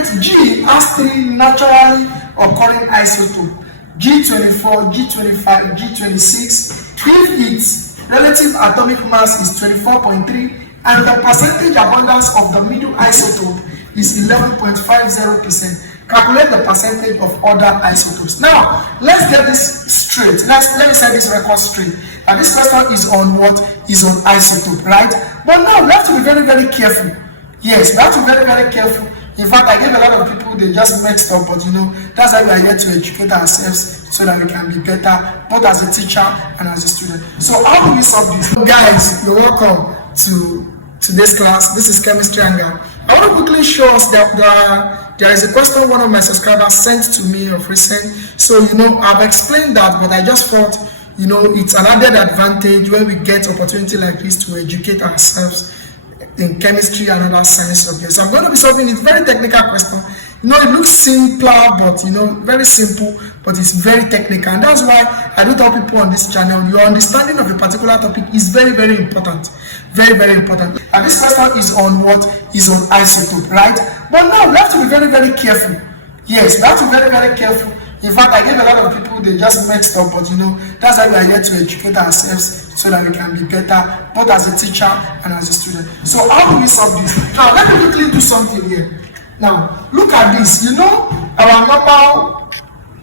element G has 3 naturally occurring isotopes, G24, G25, G26. If its relative atomic mass is 24.3 and the percentage abundance of the middle isotope is 11.50%, calculate the percentage of other isotopes. Now, let's get this straight. Let me set this record straight. And this question is on what? Is on isotope, right? But now, we have to be very, very careful. Yes, we have to be very, very careful. In fact, I gave a lot of people, they just mixed up, but that's why we are here to educate ourselves so that we can be better, both as a teacher and as a student. So how do we solve this? Guys, you're welcome to today's class. This is Chemistry Angle. I want to quickly show us that there is a question one of my subscribers sent to me of recent. So, I've explained that, but I just thought, it's an added advantage when we get opportunity like this to educate ourselves in chemistry and other science subjects. So I'm going to be solving a very technical question. It looks simpler, but very simple, but it's very technical. And that's why I do tell people on this channel, your understanding of a particular topic is very, very important. Very, very important. And this question is on what? Is on isotope, right? But now we have to be very, very careful. Yes, we have to be very, very careful. In fact, I gave a lot of people, they just mixed up, but that's why we are here to educate ourselves so that we can be better, both as a teacher and as a student. So how do we solve this? Now, let me quickly do something here. Now, look at this. Our normal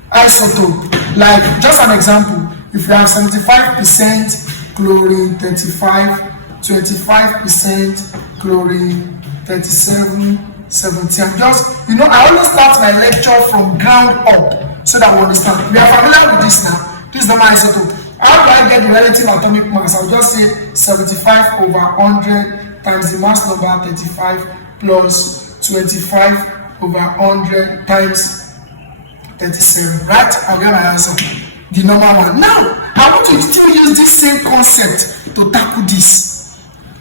isotope, like just an example, if you have 75% chlorine, 35, 25% chlorine, 37, 70. And just, I always start my lecture from ground up so that we understand. We are familiar with this now. This is the isotope. How do I get the relative atomic mass? I'll just say 75 over 100 times the mass number 35 plus 25 over 100 times 37. Right? I'll get my answer. The normal one. Now, I want to still use this same concept to tackle this.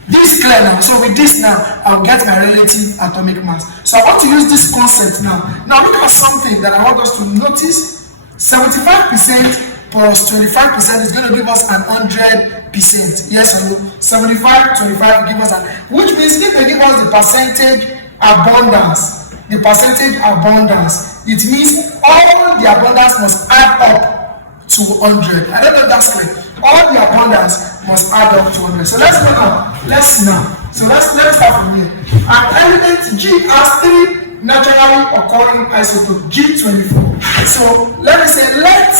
This is clear now. So with this now, I'll get my relative atomic mass. So I want to use this concept now. Now look at something that I want us to notice. 75% plus 25% is going to give us an 100%. Yes or no? 75, 25 give us an, which means if they give us the percentage abundance, it means all the abundance must add up to 100. I don't know if that's clear. All the abundance must add up to 100. So let's go now. Let's see now. So let's start from here. An element G has 3 naturally occurring isotopes, G24. So let me say let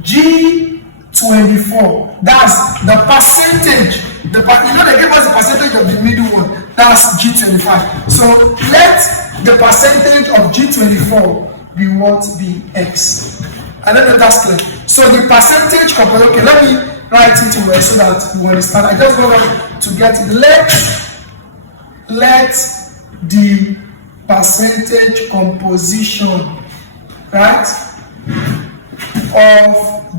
G24. That's the percentage. They give us the percentage of the middle one. That's G25. So let the percentage of G24 be what? Be X. I don't know if that's clear. So the percentage component, okay, let me write it here so that we understand. I just want to get it. Let the percentage composition, right, of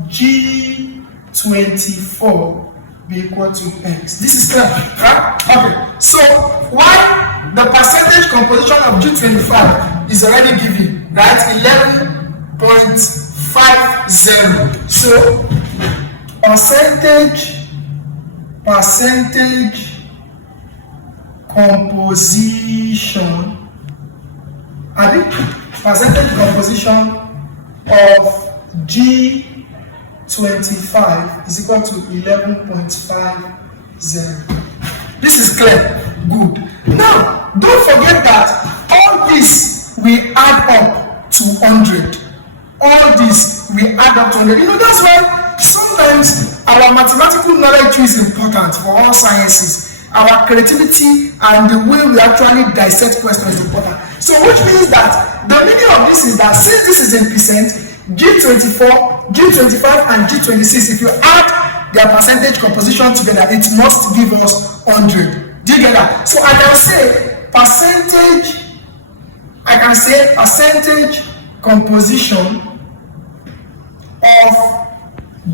G24 be equal to X. This is clear, right? Okay. So why the percentage composition of G25 is already given, right? 11.50. So percentage composition, percentage composition of G25 is equal to 11.50. This is clear. Good. Now, don't forget that all this we add up to 100. All this we add up to 100. That's why sometimes our mathematical knowledge is important for all sciences. Our creativity and the way we actually dissect questions is important. So which means that the meaning of this is that since this is in percent, G24, G25 and G26, if you add their percentage composition together, it must give us 100. Do you get that? So I can say percentage composition of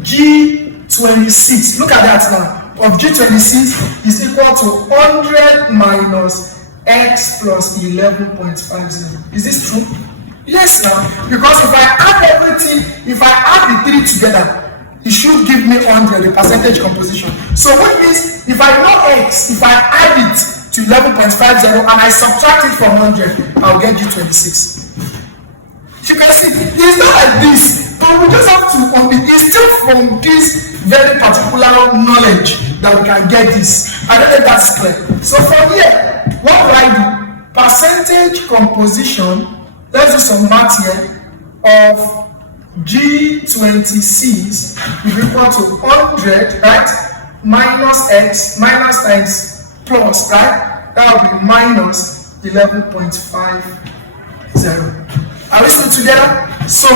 G26. Look at that now. Of G26 is equal to 100 minus X plus 11.50. Is this true? Yes, now. Because if I add everything, if I add the 3 together, it should give me 100, the percentage composition. So what means if I know X, if I add it to 11.50 and I subtract it from 100, I'll get G26. You can see, it's not like this, but we just have to, it's still from this very particular knowledge that we can get this. I don't know if that's clear. So from here, what do I do? Percentage composition, let's do some math here, of G26 is equal to 100, right? Minus X, minus times plus, right? That will be minus 11.50. Are we still together? So,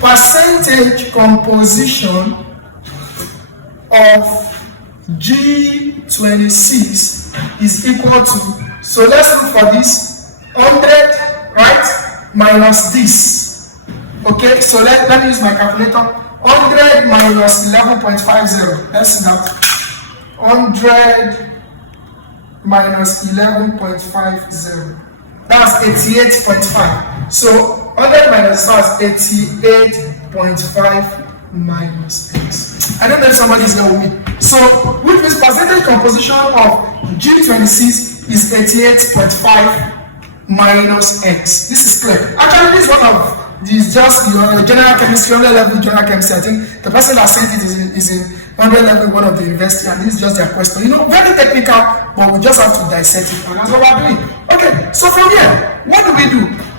percentage composition of G26 is equal to, so let's look for this, 100, right? Minus this. Okay, so let me use my calculator. 100 minus 11.50. Let's see that. 100 minus 11.50. That's 88.5. So 100 minus that's 88.5 minus X. I don't know if somebody is here with me. So, which means percentage composition of G26 is 88.5 minus X. This is clear. Actually, this is one of these just the general chemistry, 100 level general chemistry. I think the person that sent it is in 100 level one of the university, and this is just their question. You know, very technical, but we just have to dissect it, and that's what we're doing. Okay, so from here, what do?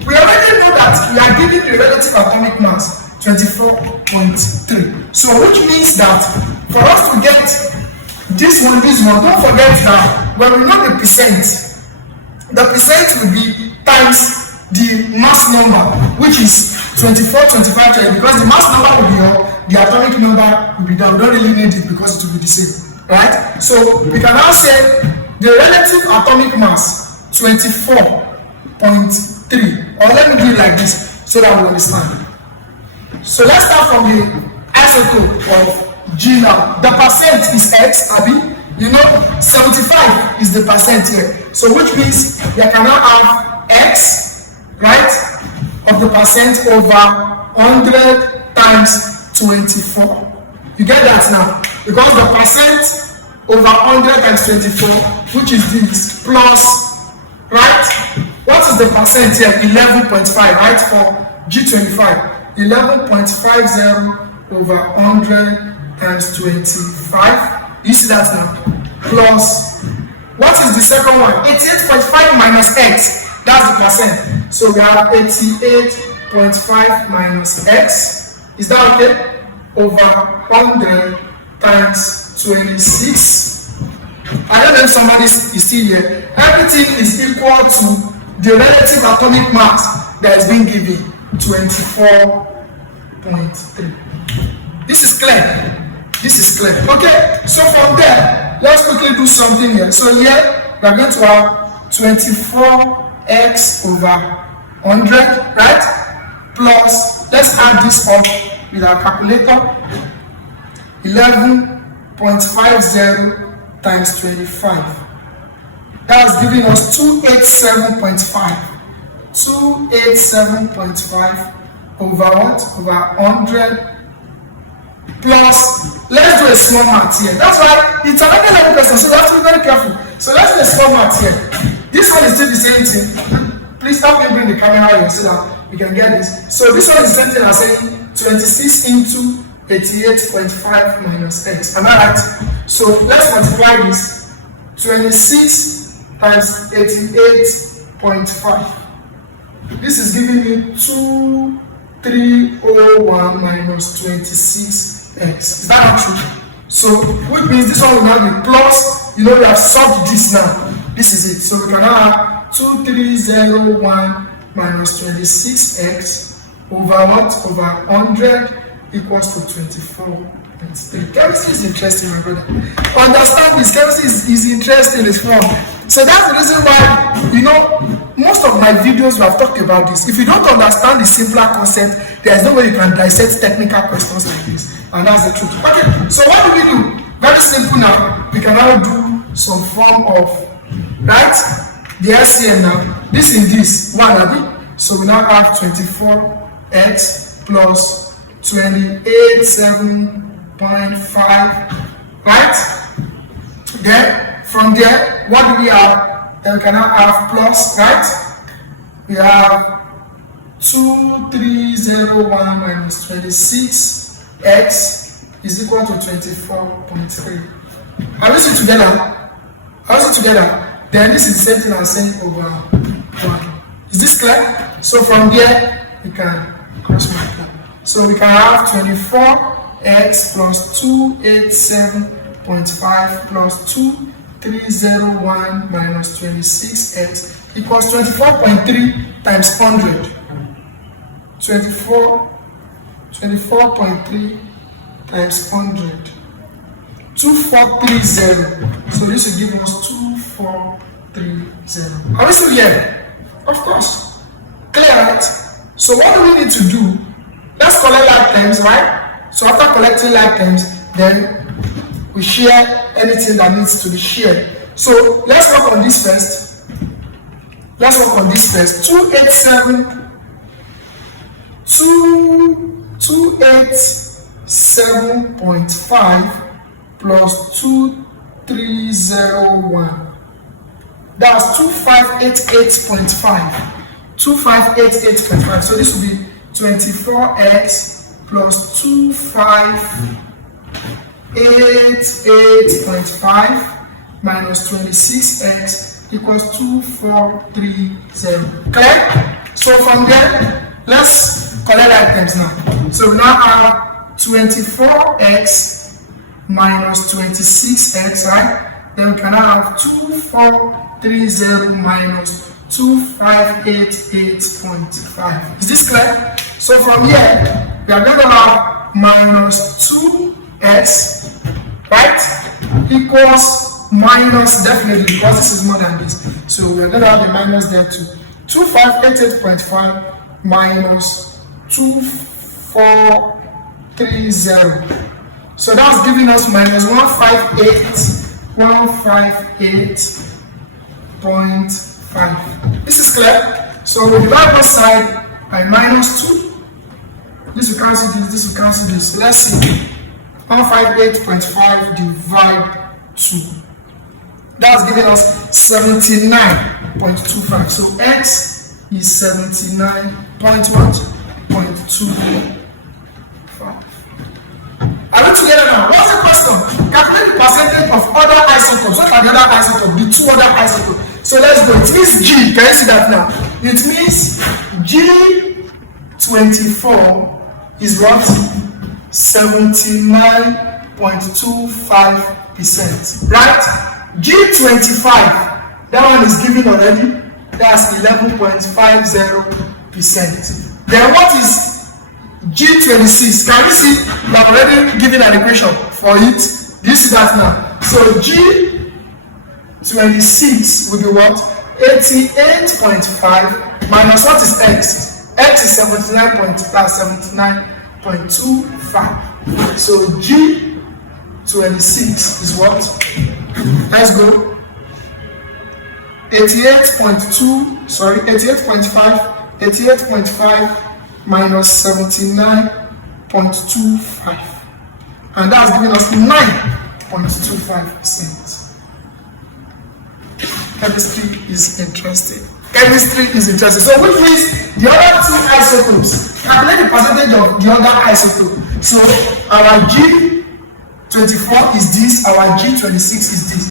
We already know that we are giving the relative atomic mass 24.3. So which means that for us to get this one, don't forget that when we know the percent will be times the mass number, which is 24, 25, because the mass number will be up, the atomic number will be down. We don't really need it because it will be the same, right? So we can now say the relative atomic mass 24.3, or let me do it like this so that we understand. So let's start from the isotope of G now. The percent is X, Abi. You know, 75 is the percent here. So which means you can now have X, right, of the percent over 100 times 24. You get that now? Because the percent over 100 times 24, which is this, plus, right? What is the percent here? 11.5, right, for G25. 11.50 over 100 times 25. You see that now? Plus, what is the second one? 88.5 minus X. That's the percent. So we have 88.5 minus X. Is that okay? Over 100 times 26. I don't know if somebody is still here. Everything is equal to the relative atomic mass that is being given. 24.3. This is clear. This is clear. Okay, so from there, let's quickly do something here. So here, we are going to have 24x over 100, right? Plus, let's add this up with our calculator. 11.50 times 25. That's giving us 287.5. 287.5 over what? Over 100 plus, let's do a small math here. That's why it's another level question, so we have to be very careful. So let's do a small math here. This one is still the same thing. Please help me bring the camera here so that we can get this. So this one is the same thing as saying 26 into 88.5 minus X. Am I right? So let's multiply this. 26 times 88.5. This is giving me 2301 minus 26x. Is that not true? So, which means this one will now be plus, you know, we have solved this now. This is it. So we can now have 2301 minus 26x over what? Over 100 equals to 24.3. Chemistry is interesting, my brother. Understand this, chemistry is interesting, it's fun. So that's the reason why, you know, most of my videos we have talked about this. If you don't understand the simpler concept, there's no way you can dissect technical questions like this. And that's the truth. Okay, so what do we do? Very simple now. We can now do some form of, right? The LCM now. This in this, one Abi. So we now have 24x plus 28.7.5, right? Then from there, what do we have? Then we can now have plus, right? We have 2301 minus 26x is equal to 24.3. Are we see together? Are we see together? Then this is the same thing as saying over 1. Is this clear? So from there, we can cross multiply. So we can have 24x plus 287.5 plus 2301 minus 26x equals 24.3 times 100. 24.3 times 100. 2430. So this will give us 2430. Are we still here? Of course. Clear, right? So what do we need to do? Let's collect like terms, right? So after collecting like terms, then we share anything that needs to be shared. So let's work on this first. 287.5 plus 2301. That's 2588.5. 2588.5. So this will be 24x plus 2588.5 minus 26x equals 2430. Clear? So from there, let's collect items now. So we now have 24x minus 26x, right? Then we can now have 2430 minus 2588.5. Is this clear? So from here, we are going to have minus 2x, right? Equals minus, definitely, because this is more than this. So we are going to have a minus there too. 2588.5 minus 2430. So that's giving us minus 158.5. This is clear. So we divide both sides by minus 2. This will cancel this, this will cancel this. So let's see. 158.5 divide 2. That's giving us 79.25. So x is 79.25. Are we together now? What's the question? Calculate the percentage of other isotopes. What are the other isotopes? The two other isotopes. So let's go. It means G. Can you see that now? It means G24 is what? 79.25%. Right? G25, that one is given already. That's 11.50%. Then what is G26? Can you see? We have already given an equation for it. This is that now. So G26 will be what? 88.5 minus what is x? X is 79.25. So G26 is what? Let's go. 88.5 minus 79.25, and that's giving us 9.25%. Chemistry is interesting. So which means the other two isotopes, calculate the percentage of the other isotope. So our G24 is this, our G26 is this.